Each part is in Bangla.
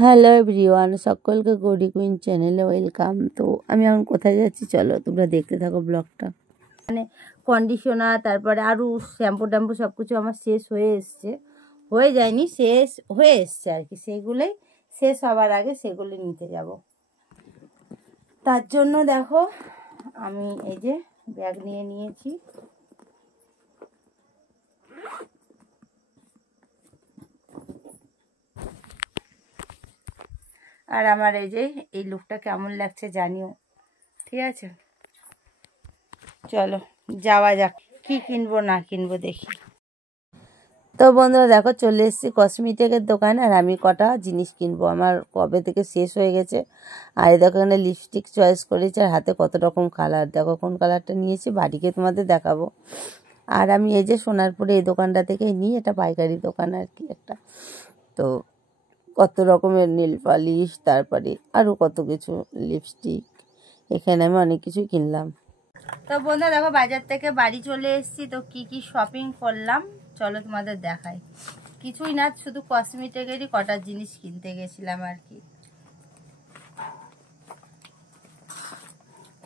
হ্যালো এভরিওয়ান, সকলকে গৌরী কুইন চ্যানেলে ওয়েলকাম। তো আমি এখন কোথায় যাচ্ছি চলো তোমরা দেখতে থাকো ব্লগটা। মানে কন্ডিশনার, তারপরে আরও শ্যাম্পু সব কিছু আমার শেষ হয়ে এসছে, হয়ে যায়নি, শেষ হয়ে এসছে আর কি। সেগুলোই শেষ হওয়ার আগে সেগুলো নিতে যাব। তার জন্য দেখো আমি এই যে ব্যাগ নিয়ে নিয়েছি। আর আমার এই লুকটা কেমন লাগছে জানিও, ঠিক আছে? চলো যাওয়া যাক, কি কিনবো না কিনবো দেখি। তো বন্ধুরা দেখো চলে এসেছি কসমেটিকের দোকানে, আর আমি কটা জিনিস কিনবো, আমার কবে থেকে শেষ হয়ে গেছে। আর এই দেখো এখানে লিপস্টিক চয়েস করেছি, আর হাতে কত রকম কালার, দেখো কোন কালারটা নিয়েছি বাড়িকে তোমাদের দেখাবো। আর আমি এই যে সোনারপুরে এই দোকানটা থেকেই নিই, এটা পাইকারি দোকান আর কি একটা। তো কত রকমের নীল পালিশ, তারপরে আরও কত কিছু লিপস্টিক, এখানে আমি অনেক কিছু কিনলাম। তো বন্ধুরা দেখো বাজার থেকে বাড়ি চলে এসেছি। তো কি কি শপিং করলাম চলো তোমাদের দেখাই। কিছুই না, শুধু কসমেটিকেরই কটা জিনিস কিনতে গেছিলাম আর কি।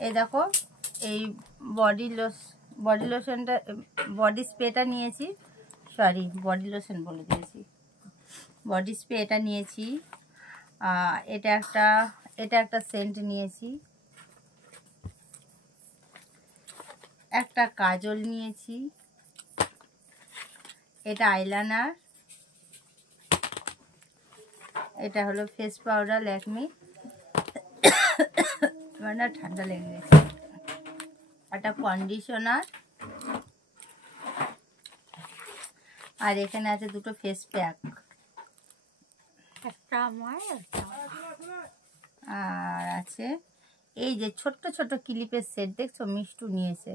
এই দেখো এই বডি লোশনটা, বডি স্প্রেটা নিয়েছি, সরি বডি লোশন বলে দিয়েছি, বডি স্প্রে এটা নিয়েছি। এটা একটা সেন্ট নিয়েছি, একটা কাজল নিয়েছি, এটা আইলাইনার, এটা হলো ফেস পাউডার ল্যাকমি, আমার না ঠান্ডা লেগে গেছে, একটা কন্ডিশনার, আর এখানে আছে দুটো ফেস প্যাক, একটা আমার, আর আছে এই যে ছোট্ট ছোট ক্লিপের সেট দেখছো, মিষ্টু নিয়েছে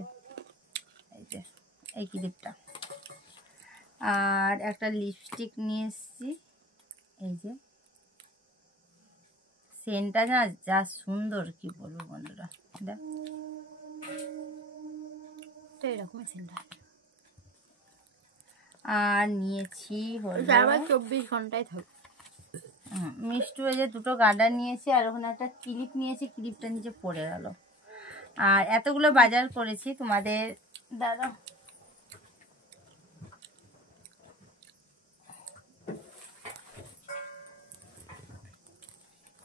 এই যে এই ক্লিপটা। আর একটা লিপস্টিক নিয়ে এসেছি, এই যে সেন্টটা না যা সুন্দর কি বলবো বন্ধুরা, দেখ এরকম সেন্টটা। আর নিয়েছি হলো 24 ঘন্টায় থাকবে মিষ্টু, এই যে দুটো গার্ডার নিয়েছি, আর ওখানে একটা ক্লিপ নিয়েছি, ক্লিপটা নিচে পড়ে গেল। আর এতগুলো বাজার করেছি তোমাদের দাদা,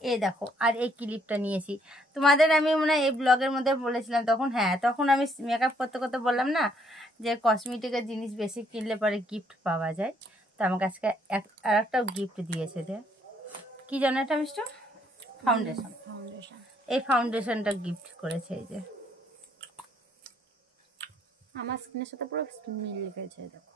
এই দেখো। আর এই ক্লিপটা নিয়েছি, তোমাদের আমি মনে হয় এই ব্লগের মধ্যে বলেছিলাম তখন, হ্যাঁ তখন আমি মেকআপ করতে করতে বললাম না যে কসমেটিকের জিনিস বেশি কিনলে পরে গিফট পাওয়া যায়। তো আমাকে আজকে আর একটাও গিফট দিয়েছে, যে কি জানো এটা মিস্টার, ফাউন্ডেশন। এই ফাউন্ডেশনটা গিফট করেছে, এই যে আমার স্কিনের সাথে পুরো মিল গেছে। দেখো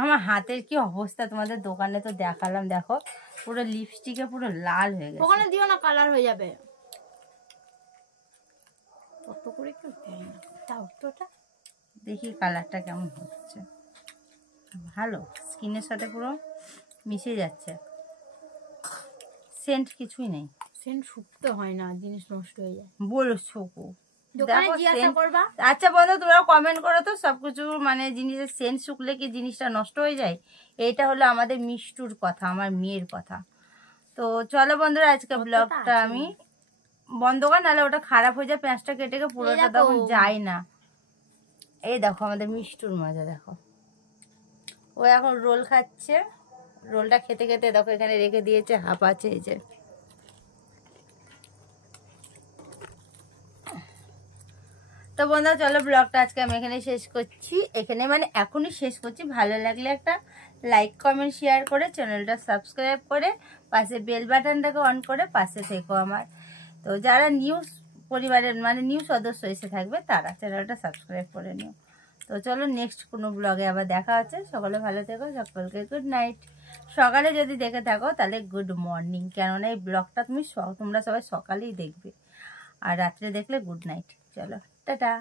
আমার হাতের কি অবস্থা, তোমাদের দোকানে তো দেখালাম, দেখো পুরো লিপস্টিকে পুরো লাল হয়ে গেছে। ওখানে দিও না, কালার হয়ে যাবে। কত করে কি দাও তো, ওটা দেখি কালারটা কেমন হচ্ছে। ভালো, স্কিনের সাথে পুরো মিশে যাচ্ছে। সেন্ট কিছুই নেই, সেন্ট শুকতে হয় না, জিনিস নষ্ট হয়ে যায় বলো শোকো। আচ্ছা বন্ধু তোমরা কমেন্ট করো তো, সবকিছু মানে জিনিসের সেন্ট শুকলে কি জিনিসটা নষ্ট হয়ে যায়? এইটা হলো আমাদের মিষ্টুর কথা, আমার মেয়ের কথা। তো চলো বন্ধুরা আজকে ব্লগটা আমি বন্ধ কর, নাহলে ওটা খারাপ হয়ে যায়, পেঁয়াজটা কেটে পুরোটা তখন যায় না। এই দেখো আমাদের মিষ্টুর মজা দেখো, ও এখন রোল খাচ্ছে, রোলটা খেতে খেতে দেখো এখানে রেখে দিয়েছে, হাফ আছে এই যে। তো বন্ধুরা চলো ব্লগটা আজকে আমি এখানে শেষ করছি, এখানে মানে এখনই শেষ করছি। ভালো লাগলে একটা লাইক কমেন্ট শেয়ার করে চ্যানেলটা সাবস্ক্রাইব করে পাশে বেল বাটনটাকে অন করে পাশে থেকো আমার। তো যারা নিউ পরিবারের মানে নিউ সদস্য এসে থাকবে তারা চ্যানেলটা সাবস্ক্রাইব করে নিও। তো চলো নেক্সট কোনো ব্লগে আবার দেখা হচ্ছে। সকলে ভালো থেকো, সকলকে গুড নাইট। সকালে যদি দেখে থাকো তাহলে গুড মর্নিং, কেননা এই ব্লগটা তোমরা সবাই সকালেই দেখবে, আর রাত্রে দেখলে গুড নাইট। চলো টাটা।